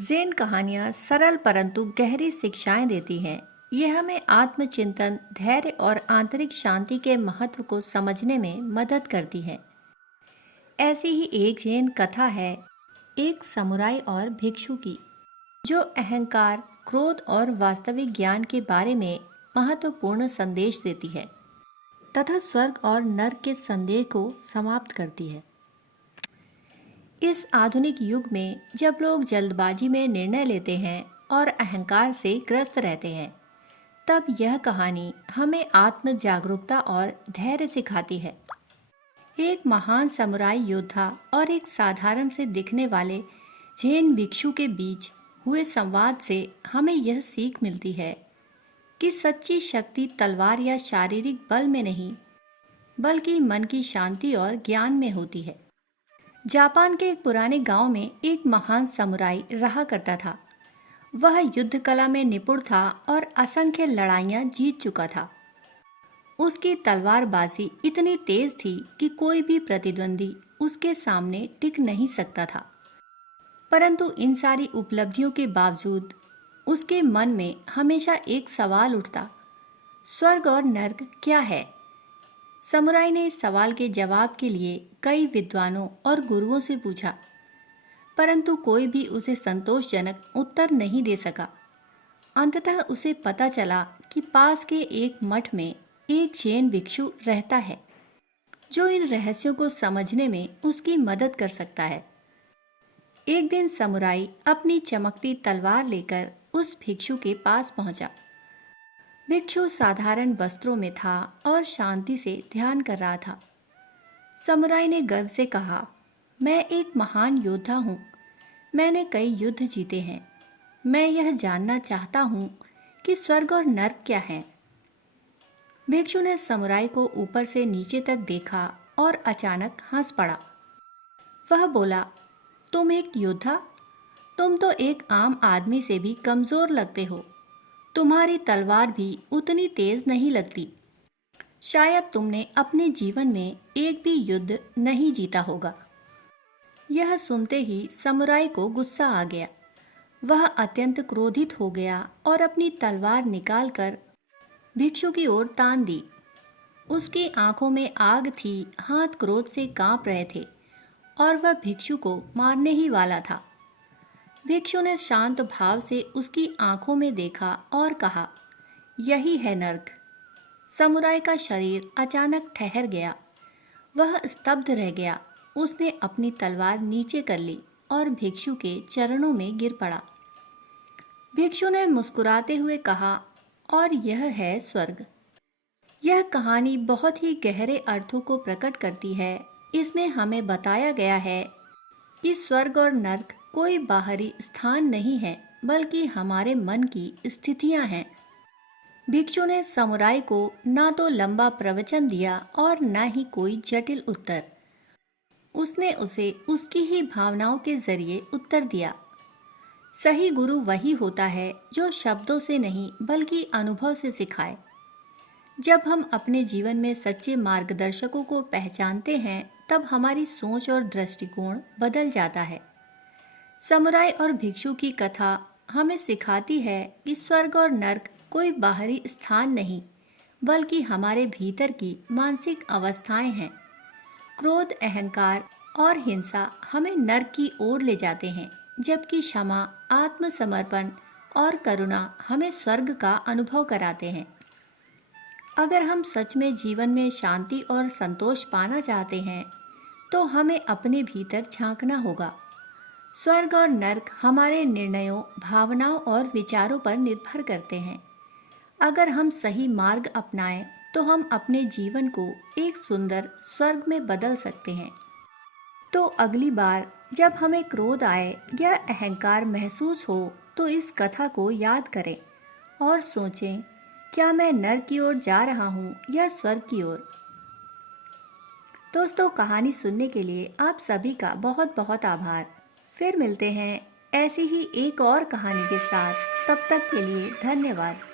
Zen कहानियाँ सरल परंतु गहरी शिक्षाएं देती हैं। ये हमें आत्मचिंतन, धैर्य और आंतरिक शांति के महत्व को समझने में मदद करती है। ऐसी ही एक जैन कथा है, एक समुराई और भिक्षु की, जो अहंकार, क्रोध और वास्तविक ज्ञान के बारे में महत्वपूर्ण संदेश देती है तथा स्वर्ग और नर्क के संदेह को समाप्त करती है। इस आधुनिक युग में जब लोग जल्दबाजी में निर्णय लेते हैं और अहंकार से ग्रस्त रहते हैं, तब यह कहानी हमें आत्म जागरूकता और धैर्य सिखाती है। एक महान समुराई योद्धा और एक साधारण से दिखने वाले जैन भिक्षु के बीच हुए संवाद से हमें यह सीख मिलती है कि सच्ची शक्ति तलवार या शारीरिक बल में नहीं, बल्कि मन की शांति और ज्ञान में होती है। जापान के एक पुराने गांव में एक महान समुराई रहा करता था। वह युद्ध कला में निपुण था और असंख्य लड़ाइयां जीत चुका था। उसकी तलवारबाजी इतनी तेज थी कि कोई भी प्रतिद्वंदी उसके सामने टिक नहीं सकता था। परंतु इन सारी उपलब्धियों के बावजूद उसके मन में हमेशा एक सवाल उठता, स्वर्ग और नर्क क्या है? समुराई ने इस सवाल के जवाब के लिए कई विद्वानों और गुरुओं से पूछा, परंतु कोई भी उसे संतोषजनक उत्तर नहीं दे सका। अंततः उसे पता चला कि पास के एक मठ में एक जैन भिक्षु रहता है, जो इन रहस्यों को समझने में उसकी मदद कर सकता है। एक दिन समुराई अपनी चमकती तलवार लेकर उस भिक्षु के पास पहुंचा। भिक्षु साधारण वस्त्रों में था और शांति से ध्यान कर रहा था। समुराई ने गर्व से कहा, मैं एक महान योद्धा हूँ। मैंने कई युद्ध जीते हैं। मैं यह जानना चाहता हूँ कि स्वर्ग और नर्क क्या है। भिक्षु ने समुराई को ऊपर से नीचे तक देखा और अचानक हंस पड़ा। वह बोला, तुम एक योद्धा? तुम तो एक आम आदमी से भी कमजोर लगते हो। तुम्हारी तलवार भी उतनी तेज नहीं लगती। शायद तुमने अपने जीवन में एक भी युद्ध नहीं जीता होगा। यह सुनते ही समुराई को गुस्सा आ गया। वह अत्यंत क्रोधित हो गया और अपनी तलवार निकालकर भिक्षु की ओर तान दी। उसकी आंखों में आग थी, हाथ क्रोध से कांप रहे थे और वह भिक्षु को मारने ही वाला था। भिक्षु ने शांत भाव से उसकी आंखों में देखा और कहा, यही है नर्क। समुराई का शरीर अचानक ठहर गया। वह स्तब्ध रह गया। उसने अपनी तलवार नीचे कर ली और भिक्षु के चरणों में गिर पड़ा। भिक्षु ने मुस्कुराते हुए कहा, और यह है स्वर्ग। यह कहानी बहुत ही गहरे अर्थों को प्रकट करती है। इसमें हमें बताया गया है कि स्वर्ग और नर्क कोई बाहरी स्थान नहीं है, बल्कि हमारे मन की स्थितियां हैं। भिक्षु ने समुराई को ना तो लंबा प्रवचन दिया और ना ही कोई जटिल उत्तर। उसने उसे उसकी ही भावनाओं के जरिए उत्तर दिया। सही गुरु वही होता है जो शब्दों से नहीं बल्कि अनुभव से सिखाए। जब हम अपने जीवन में सच्चे मार्गदर्शकों को पहचानते हैं, तब हमारी सोच और दृष्टिकोण बदल जाता है। समुराई और भिक्षु की कथा हमें सिखाती है कि स्वर्ग और नर्क कोई बाहरी स्थान नहीं, बल्कि हमारे भीतर की मानसिक अवस्थाएं हैं। क्रोध, अहंकार और हिंसा हमें नर्क की ओर ले जाते हैं, जबकि क्षमा, आत्मसमर्पण और करुणा हमें स्वर्ग का अनुभव कराते हैं। अगर हम सच में जीवन में शांति और संतोष पाना चाहते हैं, तो हमें अपने भीतर झांकना होगा। स्वर्ग और नर्क हमारे निर्णयों, भावनाओं और विचारों पर निर्भर करते हैं। अगर हम सही मार्ग अपनाएं, तो हम अपने जीवन को एक सुंदर स्वर्ग में बदल सकते हैं। तो अगली बार जब हमें क्रोध आए या अहंकार महसूस हो, तो इस कथा को याद करें और सोचें, क्या मैं नर्क की ओर जा रहा हूँ या स्वर्ग की ओर? दोस्तों, कहानी सुनने के लिए आप सभी का बहुत बहुत आभार। फिर मिलते हैं ऐसी ही एक और कहानी के साथ। तब तक के लिए धन्यवाद।